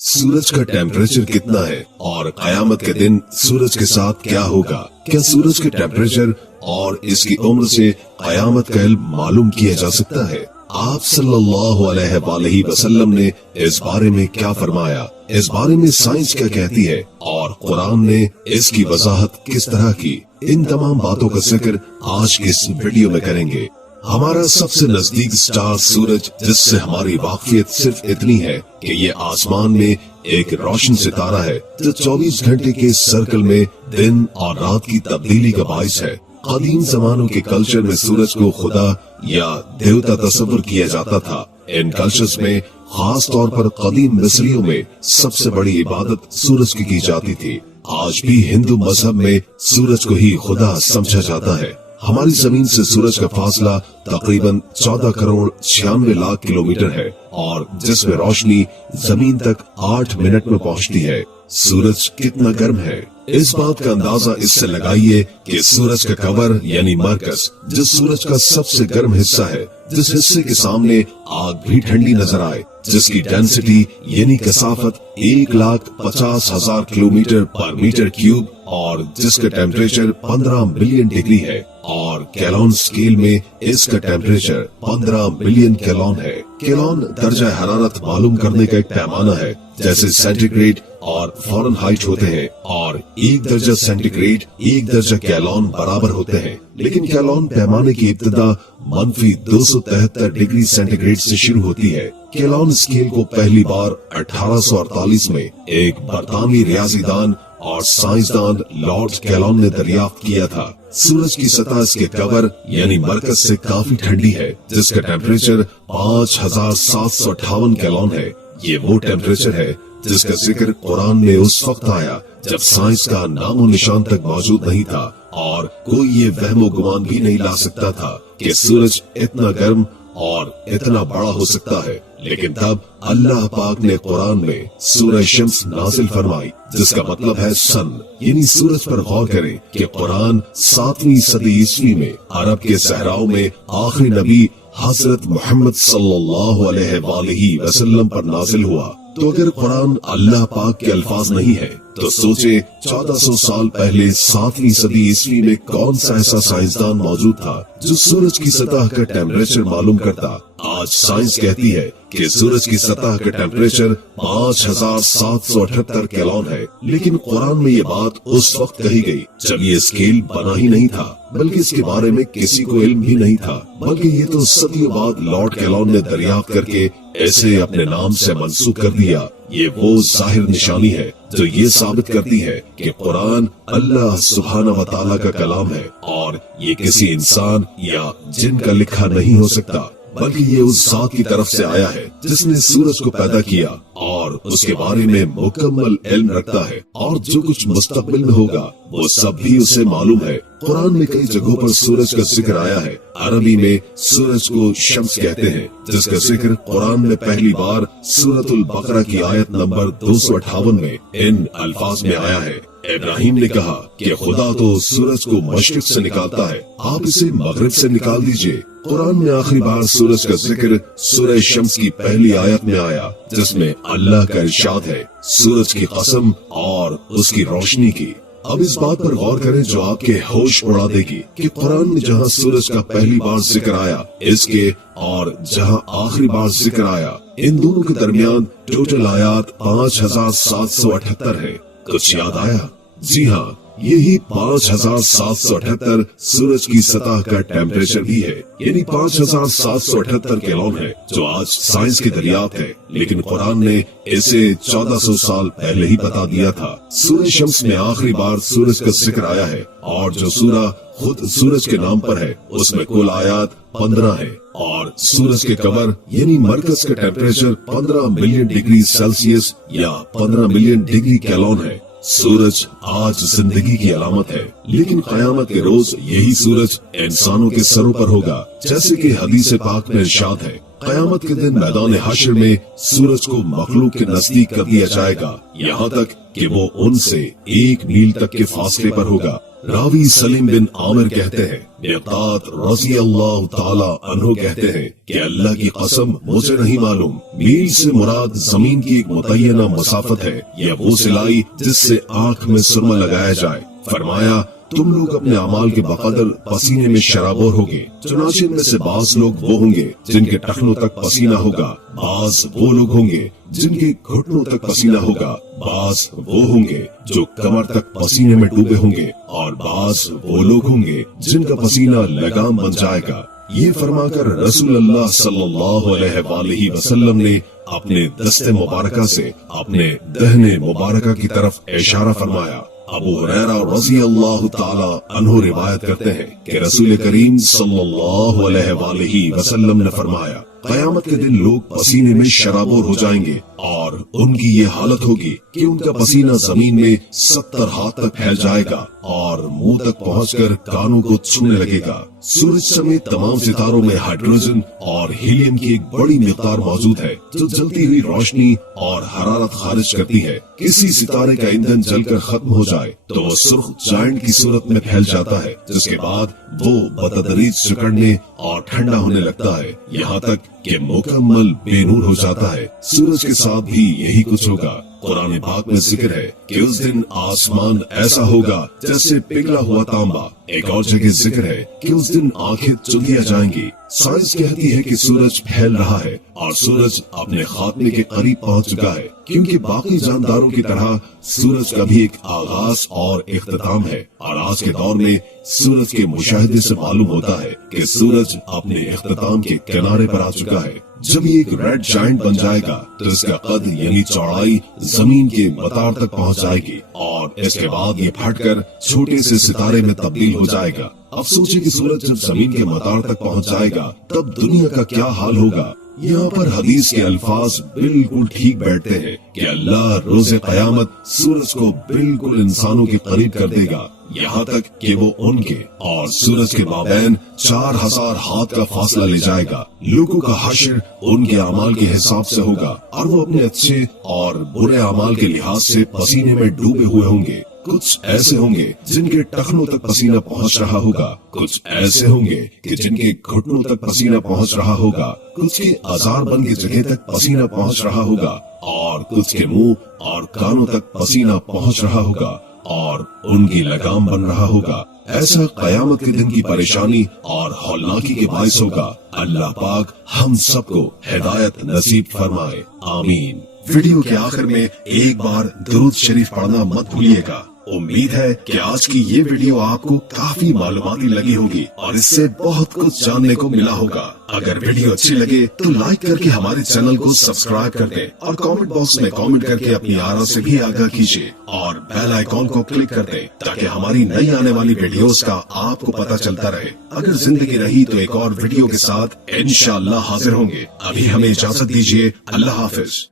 सूरज का टेम्परेचर कितना है और कयामत के दिन सूरज के साथ क्या होगा? क्या सूरज के टेम्परेचर और इसकी उम्र से कयामत का इल्म मालूम किया जा सकता है? आप सल्लल्लाहु अलैहि वसल्लम ने इस बारे में क्या फरमाया? इस बारे में साइंस क्या कहती है और कुरान ने इसकी वजाहत किस तरह की? इन तमाम बातों का जिक्र आज के इस वीडियो में करेंगे। हमारा सबसे नजदीक स्टार सूरज, जिससे हमारी वाकफियत सिर्फ इतनी है कि ये आसमान में एक रोशन सितारा है जो 24 घंटे के सर्कल में दिन और रात की तब्दीली का बाइस है। कदीम जमानों के कल्चर में सूरज को खुदा या देवता तस्वर किया जाता था। इन कल्चर्स में खास तौर पर कदीम मिस्रियों में सबसे बड़ी इबादत सूरज की जाती थी। आज भी हिंदू मजहब में सूरज को ही खुदा समझा जाता है। हमारी जमीन से सूरज का फासला तकरीबन 14 करोड़ 96 लाख किलोमीटर है और जिसमें रोशनी जमीन तक 8 मिनट में पहुंचती है। सूरज कितना गर्म है, इस बात का अंदाजा इससे लगाइए कि सूरज का कवर यानी मरकज, जो सूरज का सबसे गर्म हिस्सा है, जिस हिस्से के सामने आग भी ठंडी नजर आए, जिसकी डेंसिटी यानी कसाफत 1,50,000 किलोमीटर पर मीटर क्यूब और जिसका टेम्परेचर 15 मिलियन डिग्री है और कैलोन स्केल में इसका टेम्परेचर 15 मिलियन कैलोन है। कैलोन दर्जा हरारत मालूम करने का एक पैमाना है, जैसे सेंटीग्रेड और फ़ारेनहाइट होते हैं और 1 दर्जा सेंटीग्रेड 1 दर्जा कैलोन बराबर होते हैं। लेकिन कैलोन पैमाने की इब्तिदा -273 डिग्री सेंटीग्रेड से शुरू होती है। कैलोन स्केल को पहली बार 1848 में एक बरतानवी रियाजीदान और साइंसदान लॉर्ड कैलोन ने दरियाफ्त किया था। सूरज की सतह इसके कवर यानी मरकज से काफी ठंडी है, जिसका टेम्परेचर 5,758 कैलोन है। ये वो टेम्परेचर है जिसका जिक्र कुरान में उस वक्त आया जब साइंस का नामो निशान तक मौजूद नहीं था और कोई ये वहमो गुमान भी नहीं ला सकता था कि सूरज इतना गर्म और इतना बड़ा हो सकता है। लेकिन तब अल्लाह पाक ने कुरान में सूरह शम्स नाजिल फरमाई, जिसका मतलब है सन, यानी सूरज पर गौर करें कि कुरान 7वीं सदी ईस्वी में अरब के सहराओं में आखिरी नबी हजरत मोहम्मद सल्लल्लाहु अलैहि वसल्लम पर नाजिल हुआ। तो अगर कुरान अल्लाह पाक के अल्फाज नहीं है तो सोचे 1400 साल पहले 7वीं सदी ईस्वी में कौन सा ऐसा साइंसदान मौजूद था जो सूरज की सतह का टेम्परेचर मालूम करता। आज साइंस कहती है कि सूरज की सतह का टेम्परेचर 5,778 कैलोन है, लेकिन कुरान में ये बात उस वक्त कही गई जब ये स्केल बना ही नहीं था, बल्कि इसके बारे में किसी को इल्म भी नहीं था, बल्कि ये तो सदियों बाद लॉर्ड कैलोन ने दरियाफ्त करके ऐसे अपने नाम से मंसूब कर दिया। ये वो जाहिर निशानी है जो ये साबित करती है कि कुरान अल्लाह सुब्हानहू व तआला का कलाम है और ये किसी इंसान या जिन का लिखा नहीं हो सकता, बल्कि ये उस जात की तरफ से आया है जिसने सूरज को पैदा किया और उसके बारे में मुकम्मल इल्म रखता है और जो कुछ मुस्तकबिल में होगा वो सब भी उसे मालूम है। कुरान में कई जगहों पर सूरज का जिक्र आया है। अरबी में सूरज को शम्स कहते हैं, जिसका जिक्र कुरान में पहली बार सूरतुल बकरा की आयत नंबर 258 में इन अल्फाज में आया है। इब्राहिम ने कहा कि खुदा तो सूरज को मशरिक से निकालता है, आप इसे मगरिब से निकाल दीजिए। कुरान में आखिरी बार सूरज का जिक्र सूरह शम्स की पहली आयत में आया, जिसमें अल्लाह का इरशाद है, सूरज की कसम और उसकी रोशनी की। अब इस बात पर गौर करें जो आपके होश उड़ा देगी कि कुरान में जहाँ सूरज का पहली बार जिक्र आया इसके और जहाँ आखिरी बार जिक्र आया, इन दोनों के दरमियान टोटल आयात 5,778 है। कुछ याद आया? जी हाँ, यही 5,778 सूरज की सतह का टेम्परेचर भी है, यानी 5,778 कैलोन है, जो आज साइंस की दरियाफ्त है, लेकिन कुरान ने इसे 1400 साल पहले ही बता दिया था। सूरज शम्स में आखिरी बार सूरज का जिक्र आया है और जो सूरा खुद सूरज के नाम पर है उसमें कुल आयात 15 है और सूरज के कवर यानी मरकज का टेम्परेचर 15 मिलियन डिग्री सेल्सियस या 15 मिलियन डिग्री कैलोन है। सूरज आज जिंदगी की अलामत है, लेकिन कयामत के रोज यही सूरज इंसानों के सरों पर होगा, जैसे कि हदीस पाक में इरशाद है, कयामत के दिन मैदान हश्र में सूरज को मखलूक के नजदीक कर दिया जाएगा, यहाँ तक कि वो उनसे 1 मील तक के फासले पर होगा। रावी सलीम बिन आमिर कहते हैं, मिक़दाद रज़ी अल्लाह ताला अन्हु कहते हैं कि अल्लाह की कसम मुझे नहीं मालूम मील से मुराद जमीन की एक मुतय्यना मसाफत है या वो सिलाई जिससे आंख में सुरमा लगाया जाए। फरमाया, तुम लोग अपने अमाल के बकदर पसीने में शराबोर होगे। चुनाचे इनमें से बाज लोग वो होंगे जिनके टखनों तक पसीना होगा, बाज वो लोग होंगे जिनके घुटनों तक पसीना होगा, बाज वो होंगे जो कमर तक पसीने में डूबे होंगे, और बाज वो लोग होंगे जिनका पसीना लगाम बन जाएगा। ये फरमाकर रसूल अल्लाह सल्लल्लाहु अलैहि वसल्लम ने अपने दस्ते मुबारका से अपने दहने मुबारका की तरफ इशारा फरमाया। अबू हुरैरा रज़ी अल्लाह ताला अन्हु रिवायत करते हैं कि रसूल करीम सल्लल्लाहु अलैहि वसल्लम ने फरमाया, क़यामत के दिन लोग पसीने में शराबोर हो जाएंगे और उनकी ये हालत होगी कि उनका पसीना जमीन में 70 हाथ तक फैल जाएगा और मुंह तक पहुंचकर कानों को छूने लगेगा। सूरज समेत तमाम सितारों में हाइड्रोजन और हीलियम की एक बड़ी मिक़दार मौजूद है जो जलती हुई रोशनी और हरारत खारिज करती है। किसी सितारे का ईंधन जलकर खत्म हो जाए तो वो सुर्ख जायंट की सूरत में फैल जाता है, जिसके बाद वो बतदरीज सिकुड़ने और ठंडा होने लगता है, यहाँ तक कि मुकम्मल बेनूर हो जाता है। सूरज के साथ भी यही कुछ होगा। कुरान पाक में जिक्र है कि उस दिन आसमान ऐसा होगा जैसे पिघला हुआ तांबा। एक और जगह जिक्र है कि उस दिन आंखें चुंधिया जाएंगी। साइंस कहती है कि सूरज फैल रहा है और सूरज अपने खात्मे के करीब पहुंच चुका है, क्योंकि बाकी जानदारों की तरह सूरज का भी एक आगाज और इख्तिताम है। और आज के दौर में सूरज के मुशाहिदे से मालूम होता है कि सूरज अपने इख्तिताम के किनारे पर आ चुका है। जब ये एक रेड जायंट बन जाएगा तो इसका कद यानी चौड़ाई जमीन के मदार तक पहुंच जाएगी और इसके बाद ये फटकर छोटे से सितारे में तब्दील हो जाएगा। अब सोचिए कि सूरज जब जमीन के मदार तक पहुंच जाएगा तब दुनिया का क्या हाल होगा। यहाँ पर हदीस के अल्फाज बिल्कुल ठीक बैठते हैं कि अल्लाह रोज़े क़यामत सूरज को बिल्कुल इंसानों के करीब कर देगा, यहाँ तक कि वो उनके और सूरज के माबैन 4000 हाथ का फासला ले जाएगा। लोगों का हश्र उनके अमाल के हिसाब से होगा और वो अपने अच्छे और बुरे अमाल के लिहाज से पसीने में डूबे हुए होंगे। कुछ ऐसे होंगे जिनके टखनों तक पसीना पहुंच रहा होगा, कुछ ऐसे होंगे कि जिनके घुटनों तक पसीना पहुंच रहा होगा, कुछ के अज़ारबंद की जगह तक पसीना पहुंच रहा होगा और कुछ के मुंह और कानों तक पसीना पहुंच रहा होगा और उनकी लगाम बन रहा होगा। ऐसा क़यामत के दिन की परेशानी और हौलनाकी के बाइस होगा। अल्लाह पाक हम सबको हिदायत नसीब फरमाए, आमीन। वीडियो के आखिर में एक बार दुरूद शरीफ पढ़ना मत भूलिएगा। उम्मीद है कि आज की ये वीडियो आपको काफी मालूमाती लगी होगी और इससे बहुत कुछ जानने को मिला होगा। अगर वीडियो अच्छी लगे तो लाइक करके हमारे चैनल को सब्सक्राइब कर दें और कमेंट बॉक्स में कमेंट करके अपनी आरा से भी आगाह कीजिए और बेल आइकॉन को क्लिक कर दें ताकि हमारी नई आने वाली वीडियोस का आपको पता चलता रहे। अगर जिंदगी रही तो एक और वीडियो के साथ इंशाअल्लाह हाजिर होंगे। अभी हमें इजाजत दीजिए। अल्लाह हाफिज।